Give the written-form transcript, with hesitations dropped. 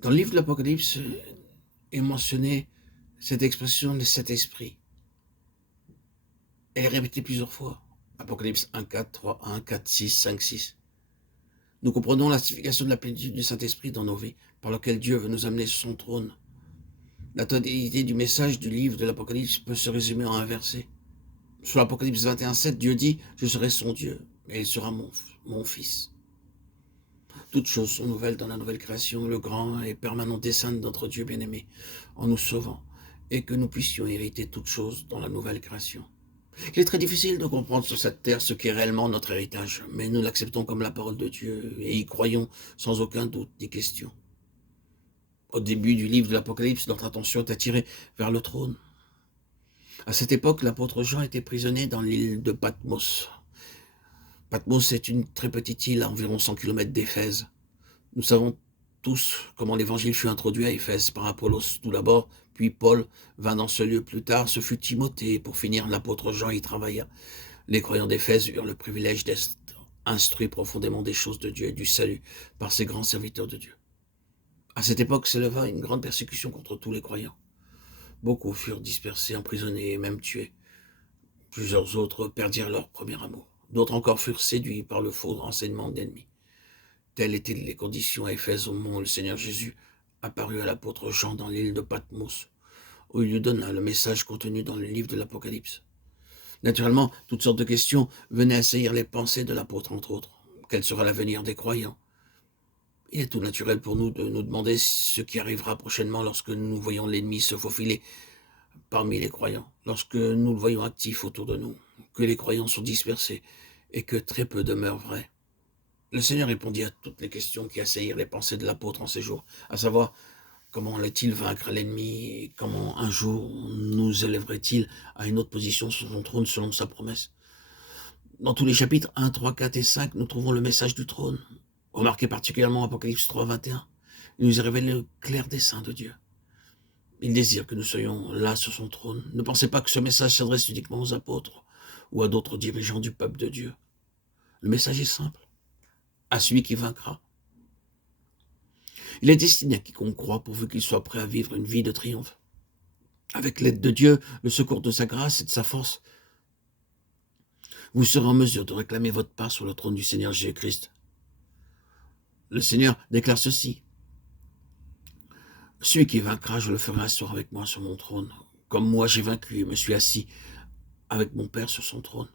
Dans le livre de l'Apocalypse est mentionnée cette expression des sept esprits. Elle est répétée plusieurs fois. Apocalypse 1, 4, 3, 1, 4, 6, 5, 6. Nous comprenons la signification de la plénitude du Saint-Esprit dans nos vies, par laquelle Dieu veut nous amener sur son trône. La totalité du message du livre de l'Apocalypse peut se résumer en un verset. Sur l'Apocalypse 21, 7, Dieu dit « Je serai son Dieu, et il sera mon fils ». Toutes choses sont nouvelles dans la nouvelle création, le grand et permanent dessein de notre Dieu bien-aimé, en nous sauvant, et que nous puissions hériter toutes choses dans la nouvelle création. Il est très difficile de comprendre sur cette terre ce qu'est réellement notre héritage, mais nous l'acceptons comme la parole de Dieu et y croyons sans aucun doute ni question. Au début du livre de l'Apocalypse, notre attention est attirée vers le trône. À cette époque, l'apôtre Jean était prisonnier dans l'île de Patmos. Patmos est une très petite île à environ 100 km d'Éphèse. Nous savons tous comment l'évangile fut introduit à Éphèse par Apollos tout d'abord, puis Paul vint dans ce lieu plus tard, ce fut Timothée, pour finir l'apôtre Jean y travailla. Les croyants d'Éphèse eurent le privilège d'être instruits profondément des choses de Dieu et du salut par ces grands serviteurs de Dieu. À cette époque s'éleva une grande persécution contre tous les croyants. Beaucoup furent dispersés, emprisonnés et même tués. Plusieurs autres perdirent leur premier amour. D'autres encore furent séduits par le faux renseignement de l'ennemi. Telles étaient les conditions à Éphèse au moment où le Seigneur Jésus apparut à l'apôtre Jean dans l'île de Patmos, où il lui donna le message contenu dans le livre de l'Apocalypse. Naturellement, toutes sortes de questions venaient assaillir les pensées de l'apôtre, entre autres. Quel sera l'avenir des croyants? Il est tout naturel pour nous de nous demander ce qui arrivera prochainement lorsque nous voyons l'ennemi se faufiler parmi les croyants, lorsque nous le voyons actif autour de nous, que les croyants sont dispersés et que très peu demeurent vrais. Le Seigneur répondit à toutes les questions qui assaillirent les pensées de l'apôtre en ces jours, à savoir comment allait-il vaincre l'ennemi et comment un jour nous élèverait-il à une autre position sur son trône selon sa promesse. Dans tous les chapitres 1, 3, 4 et 5, nous trouvons le message du trône. Remarquez particulièrement Apocalypse 3, 21. Il nous y révèle le clair dessein de Dieu. Il désire que nous soyons là sur son trône. Ne pensez pas que ce message s'adresse uniquement aux apôtres ou à d'autres dirigeants du peuple de Dieu. Le message est simple. À celui qui vaincra. Il est destiné à quiconque croit pourvu qu'il soit prêt à vivre une vie de triomphe. Avec l'aide de Dieu, le secours de sa grâce et de sa force, vous serez en mesure de réclamer votre part sur le trône du Seigneur Jésus-Christ. Le Seigneur déclare ceci. Celui qui vaincra, je le ferai asseoir avec moi sur mon trône, comme moi j'ai vaincu et me suis assis avec mon Père sur son trône.